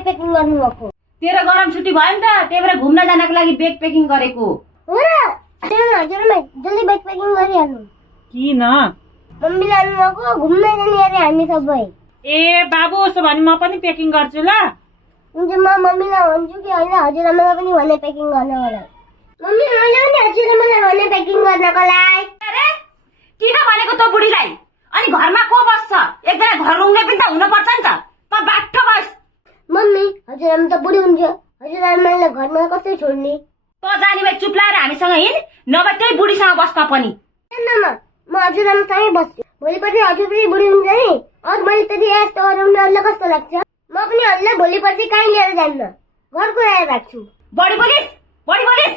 Bag packing गर्नुभएको? तेरो गरम छुट्टी भयो नि त, त्यही भएर घुम्न जानको लागि ब्याग प्याकिङ गरेको हो र? हजुरआमा जल्दी ब्याग प्याकिङ गरिहाल्नु। किन? मम्मी लानुभएको घुम्न जाने अरे हामी सबै। ए बाबु, उसो भने म पनि प्याकिङ गर्छु ल। हुन्छ, म मम्मीलाई भन्छु कि होइन हजुरआमालाई पनि भने प्याकिङ गर्नको लागि। मम्मी मैले पनि हजुरआमालाई भने प्याकिङ गर्नको लागि। अरे किन भनेको त बुढीलाई? अनि घरमा को बस्छ? एकजना घर रुङ्गे पनि त हुनुपर्छ नि त। त बाठो बस। मम्मी हजुरआमा त बुढी हुन्छ, हजुरआमालाई घरमा कसरी छोड्ने? त जानी भए चुप लाएर हामीसँग हिँड, नभए त्यही बुढीसँग बस्न पनि। म हजुरआमासँगै बस्छु। भोलिपर्सि हजुर पनि बुढी हुन्छ नि, अरू मैले त्यति यस्तो गराउनु अरूलाई कस्तो लाग्छ? म पनि हजुरलाई भोलिपर्सि कहीँ लिएर जान्न, घरको ल्याएर राख्छु। बढी बोलिस, बढी बोलिस।